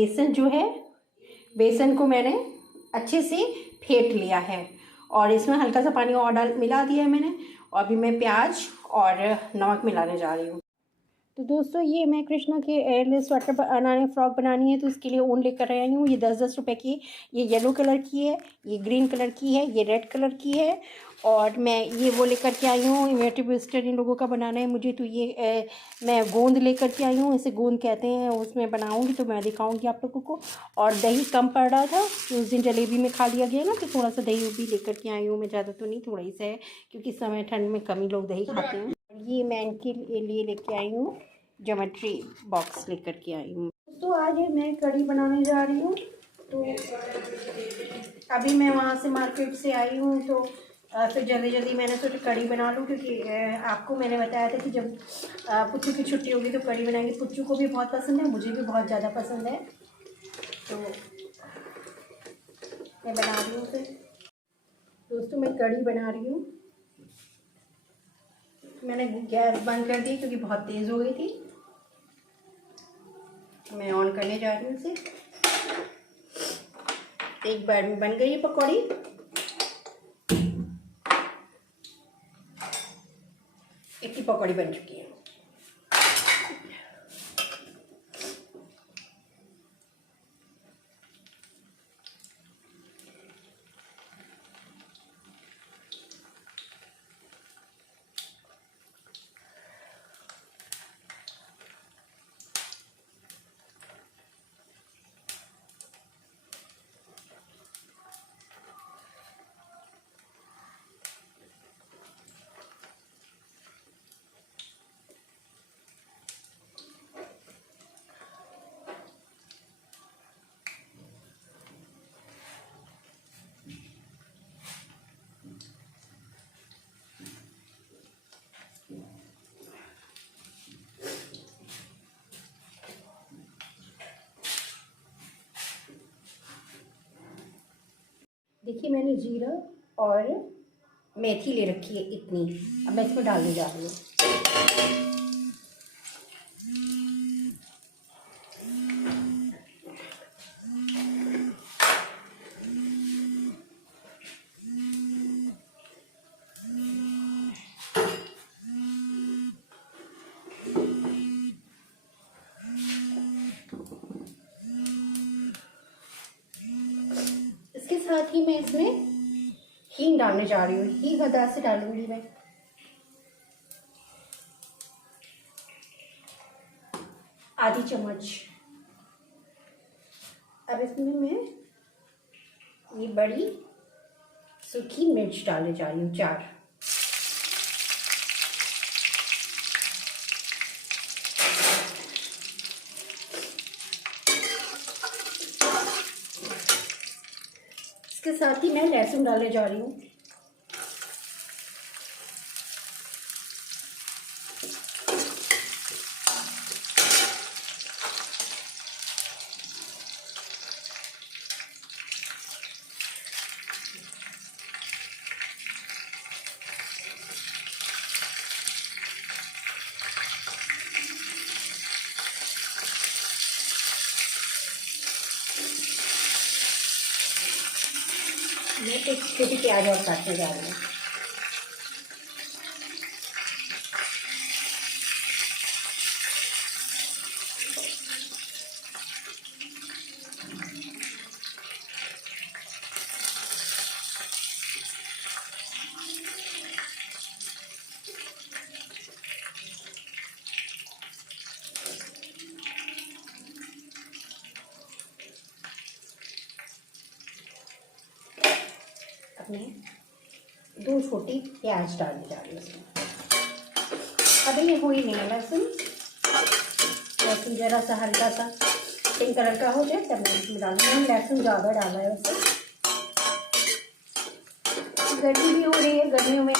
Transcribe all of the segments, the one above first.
बेसन जो है, बेसन को मैंने अच्छे से फेंट लिया है और इसमें हल्का सा पानी और मिला दिया है मैंने। और अभी मैं प्याज और नमक मिलाने जा रही हूँ। तो दोस्तों ये मैं कृष्णा के एयरलेस स्वेटर बनाने फ्रॉक बनानी है, तो इसके लिए ऊन लेकर आई हूँ। ये 10-10 रुपए की, ये येलो कलर की है, ये ग्रीन कलर की है, ये रेड कलर की है। और मैं ये वो लेकर के आई हूँ, इमेटिव विजिटर इन लोगों का बनाना है मुझे। तो ये मैं गोंद लेकर के आई हूँ, इसे गोंद कहते हैं। उसमें बनाऊँगी तो मैं दिखाऊँगी आप लोगों को। और दही कम पड़ रहा था, उस दिन जलेबी में खा लिया गया ना, तो थोड़ा सा दही भी लेकर के आई हूँ मैं। ज़्यादा तो नहीं, थोड़ा ही सा है, क्योंकि इस समय ठंड में कम ही लोग दही खाते हैं। ये मैं इनके लिए लेके आई हूँ, ज्योमेट्री बॉक्स लेकर के आई हूँ। तो आज मैं कढ़ी बनाने जा रही हूँ। तो अभी मैं वहाँ से मार्केट से आई हूँ, तो फिर जल्दी जल्दी मैंने सोचा कढ़ी बना लूँ, क्योंकि आपको मैंने बताया था कि जब पुच्चू की छुट्टी होगी तो कढ़ी बनाएंगे। पुच्चू को भी बहुत पसंद है, मुझे भी बहुत ज़्यादा पसंद है, तो मैं बना रही हूँ। फिर दोस्तों मैं कढ़ी बना रही हूँ। मैंने गैस बंद कर दी क्योंकि बहुत तेज़ हो गई थी। मैं ऑन करने जा रही हूँ इसे। एक बार में बन गई है पकौड़ी। एक की पकौड़ी बन चुकी है। देखिए मैंने जीरा और मेथी ले रखी है इतनी, अब मैं इसमें डालने जा रही हूँ। इसके साथ ही मैं इसमें हींग डालने जा रही हूँ। हींग आधा से डालूंगी मैं, आधी चम्मच। अब इसमें मैं ये बड़ी सूखी मिर्च डालने जा रही हूँ, 4। इसके साथ ही मैं लहसुन डालने जा रही हूँ। मैं एक छोटी प्याज और काटने जा रही हूँ। मैं 2 छोटी प्याज डालने जा रही हूँ इसमें। अभी ये हो ही नहीं है लहसुन। लहसुन जरा सा हल्का सा पिंक कलर का हो जाए तब मैं इसमें डालूंगी। मैंने लहसुन ज़्यादा डाला है उससे। गर्मी भी हो रही है, गर्मियों में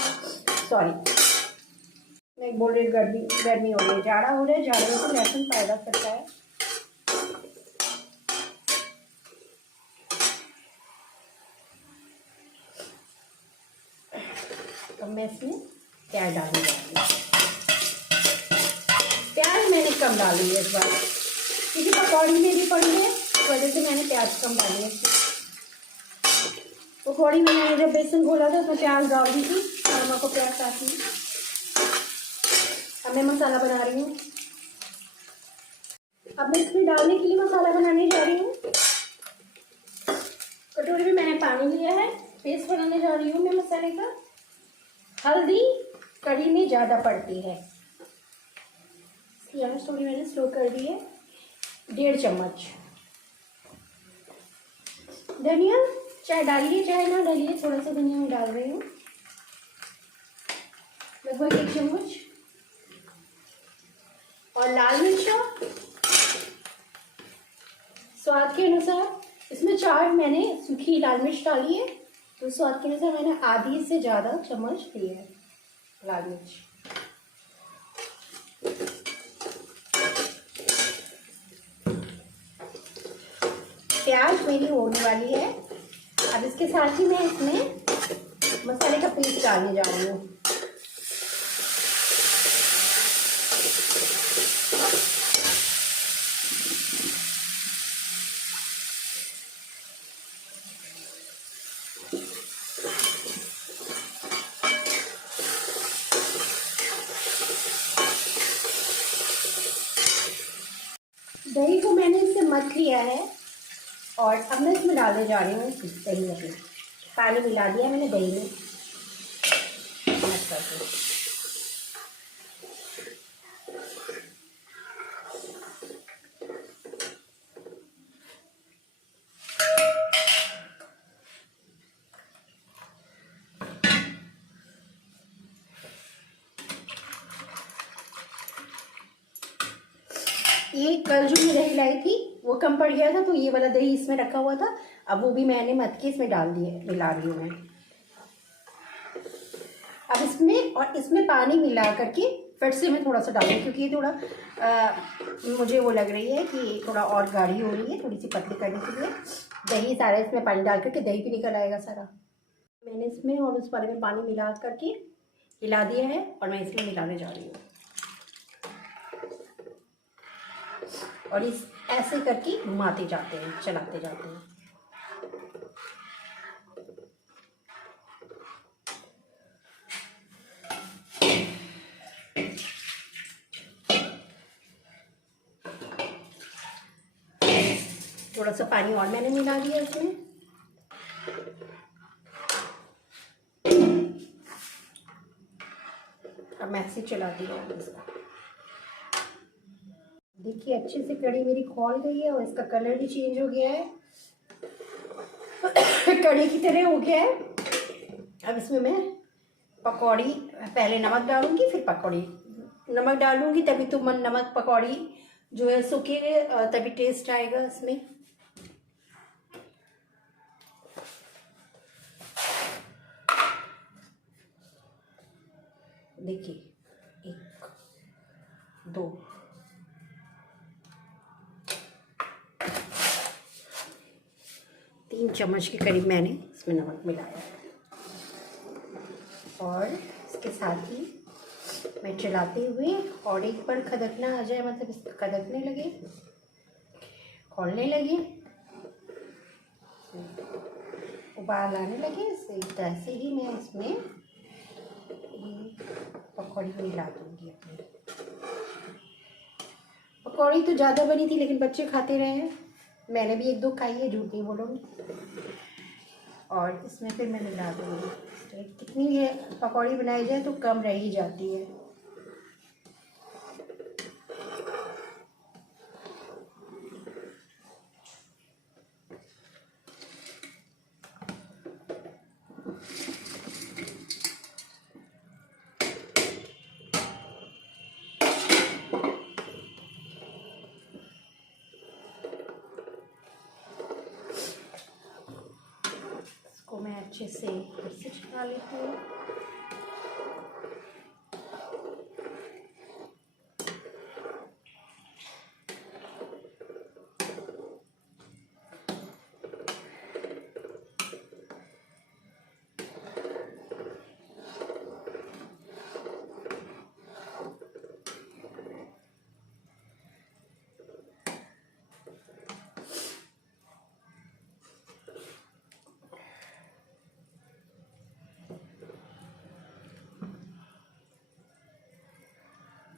मैं बोल रही गर्मी हो रही है, जाड़ा हो रहा है। जाड़े में तो लहसुन फायदा करता है। तो मैं इसमें प्याज डालने जा रही हूँ। प्याज मैंने कम डाली है इस बार, क्योंकि पकौड़ी मेरी पड़ी है वजह से मैंने प्याज कम डाली है। पकौड़ी में मैंने जब बेसन घोला था उसमें प्याज डाल दी थी, मामा को प्याज आती है। अब मैं मसाला बना रही हूँ। अब मैं इसमें डालने के लिए मसाला बनाने जा रही हूँ। कटोरी में मैंने पानी लिया है, पेस्ट बनाने जा रही हूँ मैं मसाले का। हल्दी कढ़ी में ज़्यादा पड़ती है, इसकी थोड़ी मैंने स्लो कर दी है। 1.5 चम्मच धनिया, चाहे डालिए चाहे ना डालिए, थोड़ा सा धनिया मैं डाल रही हूँ, लगभग 1 चम्मच। और लाल मिर्चा स्वाद के अनुसार, इसमें 4 मैंने सूखी लाल मिर्च डाली है, तो स्वाद के अनुसार मैंने आधी से ज़्यादा चम्मच ली है लाल मिर्च। प्याज मेरी होने वाली है। अब इसके साथ ही मैं इसमें मसाले का पेस्ट डालने जा रही हूँ। दही को मैंने इससे मथ लिया है और अब मैं इसमें डालने जा रही हूँ दही में। पानी मिला दिया मैंने दही में मथ करके। ये कल जो मैं दही लाई थी वो कम पड़ गया था, तो ये वाला दही इसमें रखा हुआ था, अब वो भी मैंने मथ के इसमें डाल दिए, मिला रही हूँ मैं। अब इसमें पानी मिला करके फिर से मैं थोड़ा सा डालूंगी, क्योंकि ये थोड़ा मुझे वो लग रही है कि थोड़ा और गाढ़ी हो रही है, थोड़ी सी पतली करने के लिए। दही सारा इसमें पानी डाल करके दही भी निकल आएगा सारा। मैंने इसमें और उस पानी में पानी मिला करके हिला दिया है और मैं इसमें मिलाने जा रही हूँ। और इस ऐसे करके घुमाते जाते हैं, चलाते जाते हैं। थोड़ा सा पानी और मैंने मिला दिया इसमें। अब मैं ऐसे चलाती रहूँगी इसका। देखिए अच्छे से कढ़ी मेरी खौल गई है और इसका कलर भी चेंज हो गया है, कढ़ी की तरह हो गया है। अब इसमें मैं पकौड़ी पहले नमक डालूंगी, फिर पकौड़ी नमक डालूंगी, तभी तो नमक पकौड़ी जो है सूखेंगे, तभी टेस्ट आएगा इसमें। देखिए 1 2 3 चम्मच के करीब मैंने इसमें नमक मिलाया है। और इसके साथ ही मैं चलाते हुए और एक बार खदकना आ जाए, मतलब इसको खदकने लगे, खौलने लगे, उबाल आने लगे, ऐसे ही मैं इसमें पकौड़ी मिला दूँगी अपनी। पकौड़ी तो ज़्यादा बनी थी लेकिन बच्चे खाते रहे हैं, मैंने भी 1-2 खाई है, झूठ नहीं बोलूँगी। और इसमें फिर मैं मिला दूँगी। कितनी ये पकौड़ी बनाई जाए तो कम रह ही जाती है। इसको मैं अच्छे से फिर से चला लेती हूँ।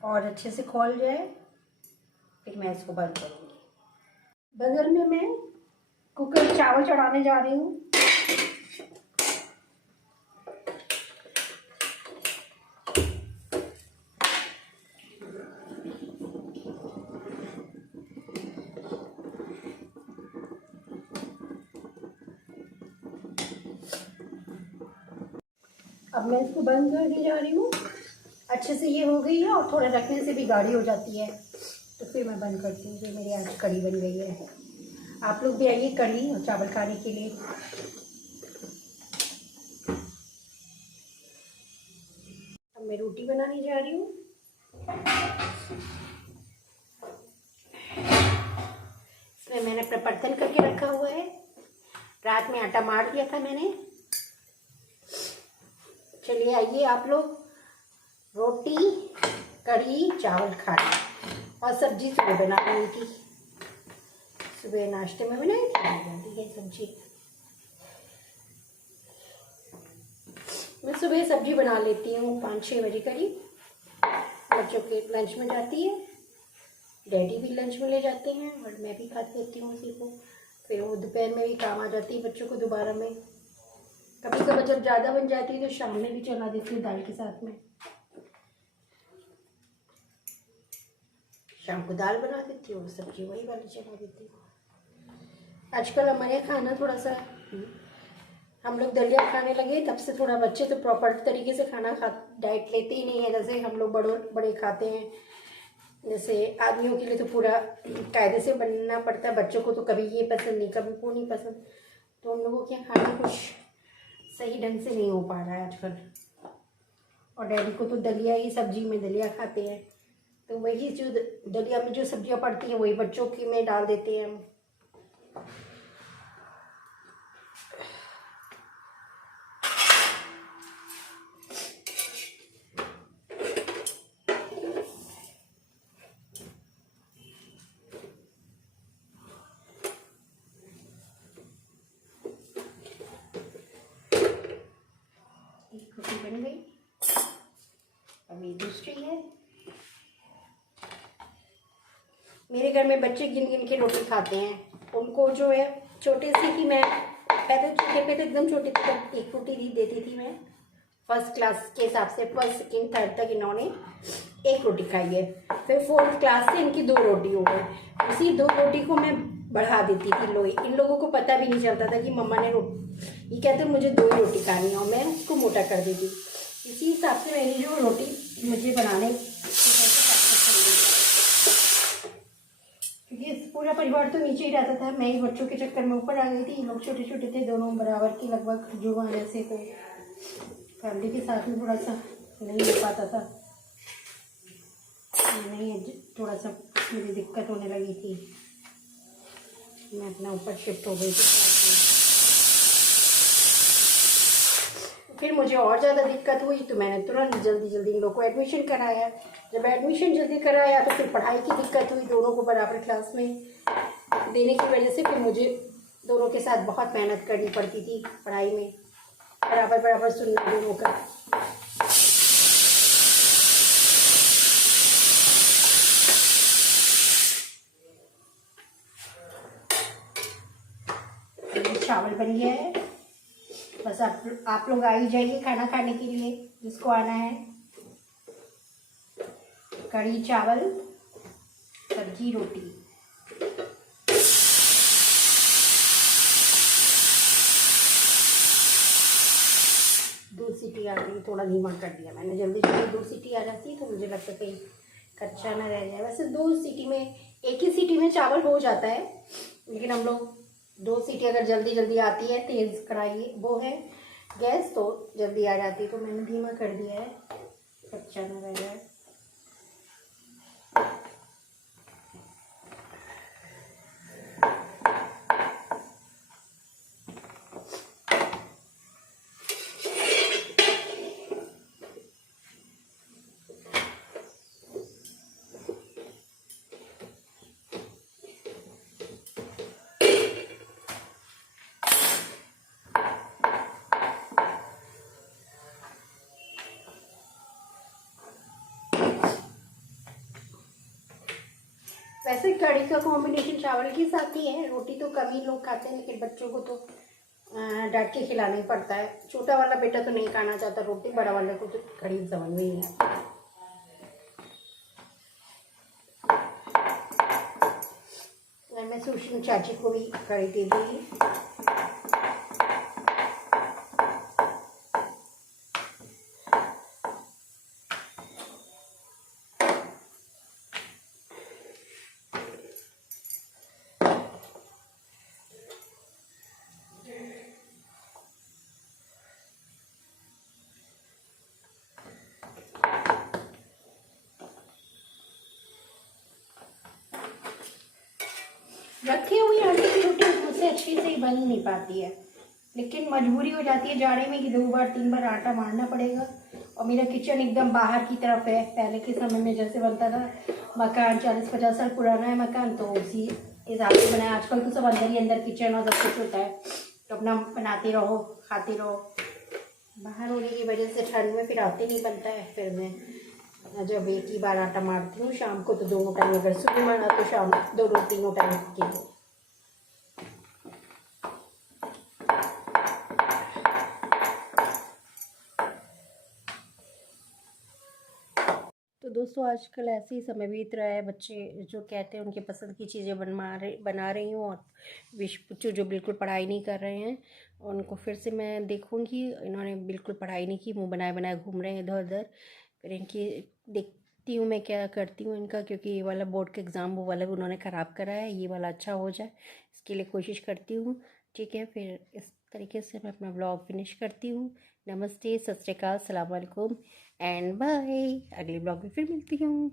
और अच्छे से खोल जाए फिर मैं इसको बंद करूँगी। बगल में मैं कुकर चावल चढ़ाने जा रही हूँ। अब मैं इसको बंद करने जा रही हूँ। अच्छे से ये हो गई है और थोड़ा रखने से भी गाढ़ी हो जाती है, तो फिर मैं बंद करती हूँ। फिर मेरी आज कढ़ी बन गई है। आप लोग भी आइए कढ़ी और चावल खाने के लिए। अब मैं रोटी बनाने जा रही हूँ। इसमें मैंने बर्तन करके रखा हुआ है। रात में आटा मार दिया था मैंने। चलिए आइए आप लोग रोटी कढ़ी चावल खाने। और सब्जी सुबह बना ली थी, सुबह नाश्ते में बनाई थी ये सब्जी। मैं सुबह सब्जी बना लेती हूँ 5-6 बजे करीब। बच्चों के लंच में जाती है, डैडी भी लंच में ले जाते हैं और मैं भी खा लेती हूँ उसी को। फिर वो दोपहर में भी काम आ जाती है बच्चों को दोबारा में। कभी कभी जब ज़्यादा बन जाती है तो शाम में भी चला देती हूँ दाल के साथ में। शाम को दाल बना देती हूँ, सब्जी वही वाली चला देती हूँ। आजकल हमारे यहाँ खाना थोड़ा सा हम लोग दलिया खाने लगे तब से थोड़ा बच्चे तो प्रॉपर तरीके से खाना डाइट लेते ही नहीं है जैसे हम लोग बड़े खाते हैं। जैसे आदमियों के लिए तो पूरा कायदे से बनना पड़ता है, बच्चों को तो कभी ये पसंद नहीं कभी वो नहीं पसंद। तो हम लोगों के यहाँ खाना कुछ सही ढंग से नहीं हो पा रहा है आजकल। और डैडी को तो दलिया ही सब्जी में दलिया खाते हैं, तो वही जो दलिया में जो सब्जियां पड़ती हैं वही बच्चों की में डाल देते हैं हम। एक रोटी बन गई, अभी दूसरी है। मेरे घर में बच्चे गिन गिन के रोटी खाते हैं। उनको जो है छोटे से ही मैं पहले छोटे पे तो एकदम छोटे तक एक रोटी ही देती थी मैं। फर्स्ट क्लास के हिसाब से फर्स्ट सेकेंड थर्ड तक इन्होंने एक रोटी खाई है। फिर फोर्थ क्लास से इनकी 2 रोटी हो गई। उसी 2 रोटी को मैं बढ़ा देती थी लोई। इन लोगों को पता भी नहीं चलता था कि मम्मा ने ये कहते मुझे 2 ही रोटी खानी है और मैं उसको मोटा कर देती। इसी हिसाब से मेरी जो रोटी मुझे बनाने क्योंकि पूरा परिवार तो नीचे ही रहता था, मैं ही बच्चों के चक्कर में ऊपर आ गई थी। लोग छोटे छोटे थे दोनों बराबर की लगभग जो आने से, तो फैमिली के साथ में थोड़ा सा नहीं हो पाता था। नहीं थोड़ा सा मुझे दिक्कत होने लगी थी, मैं अपना ऊपर शिफ्ट हो गई थी। फिर मुझे और ज़्यादा दिक्कत हुई तो मैंने तुरंत जल्दी इन लोग को एडमिशन कराया। जब एडमिशन जल्दी कराया तो फिर पढ़ाई की दिक्कत हुई, दोनों को बराबर क्लास में देने की वजह से फिर मुझे दोनों के साथ बहुत मेहनत करनी पड़ती थी पढ़ाई में, बराबर सुनना दोनों का। चावल बन गया है, बस आप लोग आ ही जाइए खाना खाने के लिए जिसको आना है। कढ़ी चावल सब्जी रोटी। दूध सीटी आ गई, थोड़ा धीमा कर दिया मैंने जल्दी 2 सीटी आ जाती तो मुझे लगता कहीं कच्चा ना रह जाए। वैसे 2 सीटी में एक ही सीटी में चावल हो जाता है, लेकिन हम लोग 2 सीटी अगर जल्दी आती है, तेज़ कढ़ाई वो है गैस तो जल्दी आ जाती है, तो मैंने धीमा कर दिया है कच्चा ना रह जाए। वैसे कढ़ी का कॉम्बिनेशन चावल के साथ ही है, रोटी तो कम ही लोग खाते हैं, लेकिन बच्चों को तो डांट के खिलाना ही पड़ता है। छोटा वाला बेटा तो नहीं खाना चाहता रोटी, बड़ा वाले को तो कढ़ी समझ में ही नहीं आता। मैं सुशील चाची को भी कढ़ी दे दी। रखी हुई आटे की रोटी मुझसे अच्छी से बन नहीं पाती है, लेकिन मजबूरी हो जाती है जाड़े में कि 2 बार 3 बार आटा मारना पड़ेगा। और मेरा किचन एकदम बाहर की तरफ है। पहले के समय में जैसे बनता था, मकान 40-50 साल पुराना है मकान, तो उसी हिसाब से बनाया। आजकल तो सब अंदर ही अंदर किचन और सब कुछ होता है, तो अपना बनाते रहो खाते रहो। बाहर होने की वजह से ठंड में फिर आते नहीं बनता है। फिर मैं जब एक ही बार आटा मारती हूँ शाम को, तो दोनों टाइम, अगर सुबह मारा तो शाम, दोनों तीनों टाइम के लिए। तो दोस्तों आजकल ऐसे ही समय बीत रहा है। बच्चे जो कहते हैं उनके पसंद की चीज़ें बना रही हूँ, और बच्चों जो बिल्कुल पढ़ाई नहीं कर रहे हैं उनको फिर से मैं देखूँगी। इन्होंने बिल्कुल पढ़ाई नहीं की, मुँह बनाए बनाए घूम रहे हैं इधर उधर। फिर इनकी देखती हूँ मैं क्या करती हूँ इनका, क्योंकि ये वाला बोर्ड का एग्ज़ाम वो वाला भी उन्होंने ख़राब करा है, ये वाला अच्छा हो जाए इसके लिए कोशिश करती हूँ। ठीक है, फिर इस तरीके से मैं अपना ब्लॉग फिनिश करती हूँ। नमस्ते, सत श्री अकाल, अस्सलाम वालेकुम एंड बाय। अगले ब्लॉग में फिर मिलती हूँ।